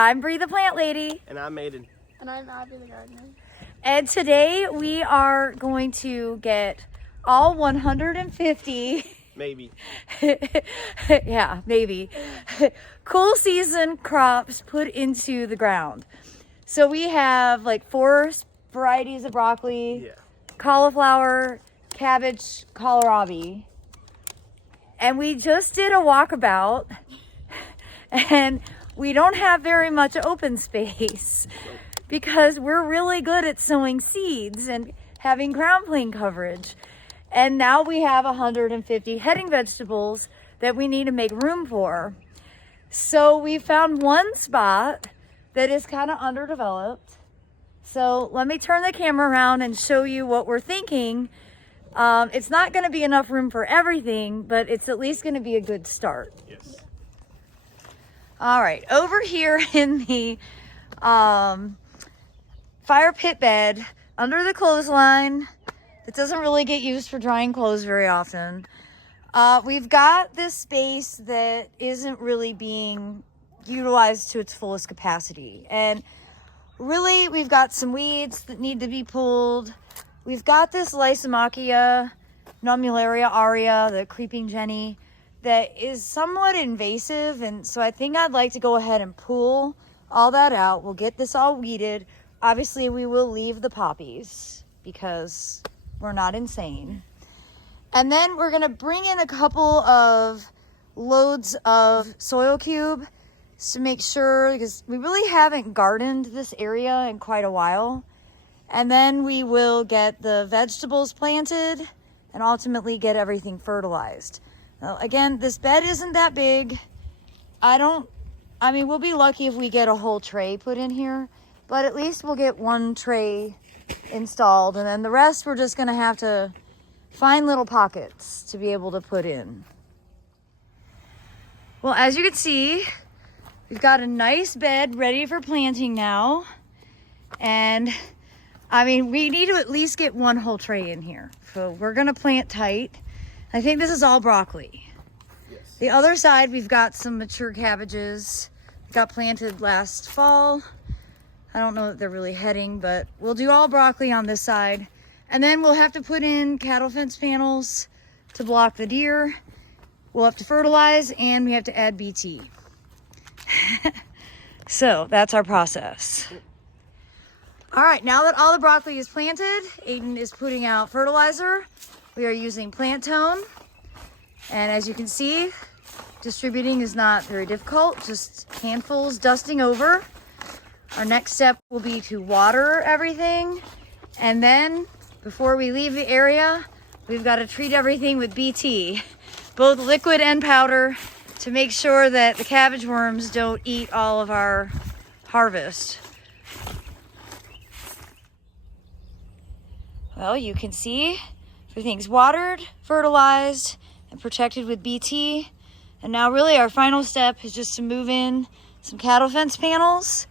I'm Bree the Plant Lady. And I'm Aiden. And I'm Abby the gardener. And today we are going to get all 150, Maybe. yeah, maybe, cool season crops put into the ground. So we have like 4 varieties of broccoli, cauliflower, cabbage, kohlrabi. And we just did a walkabout and we don't have very much open space because we're really good at sowing seeds and having ground plane coverage. And now we have 150 heading vegetables that we need to make room for. So we found one spot that is kind of underdeveloped. So let me turn the camera around and show you what we're thinking. It's not going to be enough room for everything, but it's at least going to be a good start. Yes. All right, over here in the fire pit bed, under the clothesline, it doesn't really get used for drying clothes very often. We've got this space that isn't really being utilized to its fullest capacity. And really, we've got some weeds that need to be pulled. We've got this Lysomachia nummularia aurea, the creeping jenny, that is somewhat invasive. And so I think I'd like to go ahead and pull all that out. We'll get this all weeded. Obviously, we will leave the poppies because we're not insane. And then we're gonna bring in a couple of loads of soil cube to make sure, because we really haven't gardened this area in quite a while. And then we will get the vegetables planted and ultimately get everything fertilized. Now, again, this bed isn't that big. I mean, we'll be lucky if we get a whole tray put in here, but at least we'll get one tray installed. And then the rest, we're just gonna have to find little pockets to be able to put in. Well, as you can see, we've got a nice bed ready for planting now. And I mean, we need to at least get one whole tray in here. So we're gonna plant tight. I think this is all broccoli. Yes. The other side, we've got some mature cabbages. Got planted last fall. I don't know that they're really heading, but we'll do all broccoli on this side. And then we'll have to put in cattle fence panels to block the deer. We'll have to fertilize and we have to add BT. So that's our process. All right, now that all the broccoli is planted, Aiden is putting out fertilizer. We are using Plant Tone. And as you can see, distributing is not very difficult, just handfuls dusting over. Our next step will be to water everything. And then before we leave the area, we've got to treat everything with BT, both liquid and powder, to make sure that the cabbage worms don't eat all of our harvest. Well, you can see everything's watered, fertilized, and protected with BT. And now really our final step is just to move in some cattle fence panels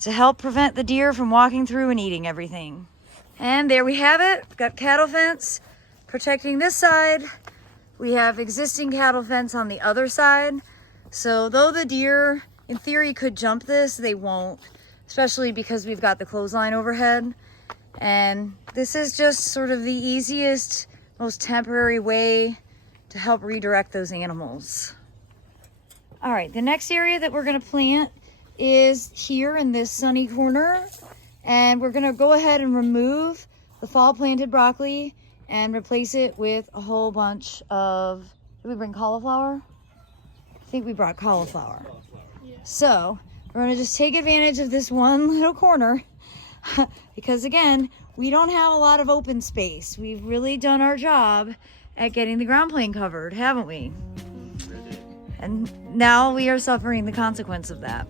to help prevent the deer from walking through and eating everything. And there we have it. We've got cattle fence protecting this side. We have existing cattle fence on the other side. So though the deer in theory could jump this, they won't, especially because we've got the clothesline overhead. And this is just sort of the easiest, most temporary way to help redirect those animals. All right, the next area that we're gonna plant is here in this sunny corner. And we're gonna go ahead and remove the fall planted broccoli and replace it with a whole bunch of, did we bring cauliflower? I think we brought cauliflower. Yeah. So we're gonna just take advantage of this one little corner because again, we don't have a lot of open space. We've really done our job at getting the ground plane covered, haven't we? And now we are suffering the consequence of that.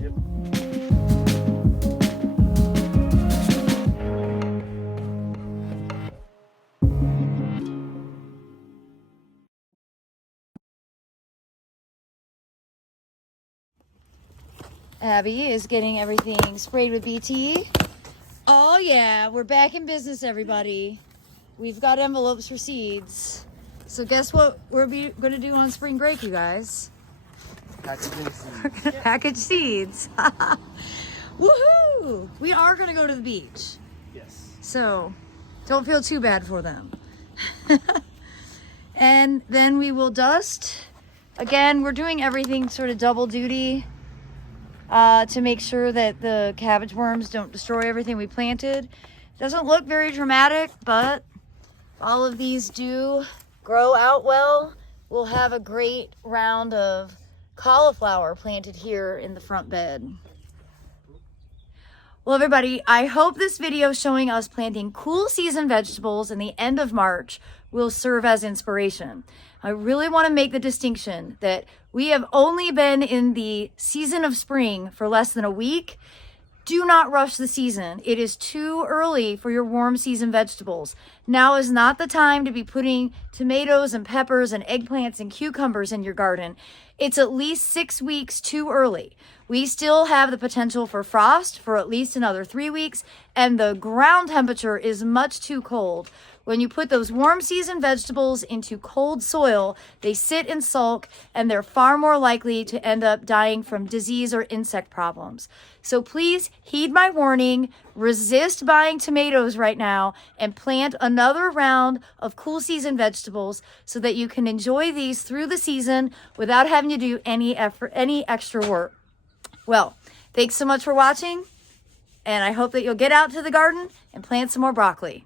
Yep. Abby is getting everything sprayed with BT. Oh yeah, we're back in business, everybody. We've got envelopes for seeds. So guess what we're gonna do on spring break, you guys? Packaging We're seeds. gonna package seeds. Woohoo! We are gonna go to the beach. Yes. So don't feel too bad for them. And then we will dust. Again, we're doing everything sort of double duty to make sure that the cabbage worms don't destroy everything we planted. Doesn't look very dramatic, but all of these do grow out well. We'll have a great round of cauliflower planted here in the front bed. Well, everybody, I hope this video showing us planting cool season vegetables in the end of March will serve as inspiration. I really want to make the distinction that we have only been in the season of spring for less than a week. Do not rush the season. It is too early for your warm season vegetables. Now is not the time to be putting tomatoes and peppers and eggplants and cucumbers in your garden. It's at least 6 weeks too early. We still have the potential for frost for at least another 3 weeks, and the ground temperature is much too cold. When you put those warm season vegetables into cold soil, they sit and sulk, and they're far more likely to end up dying from disease or insect problems. So please heed my warning, resist buying tomatoes right now, and plant another round of cool season vegetables so that you can enjoy these through the season without having to do any extra work. Well, thanks so much for watching, and I hope that you'll get out to the garden and plant some more broccoli.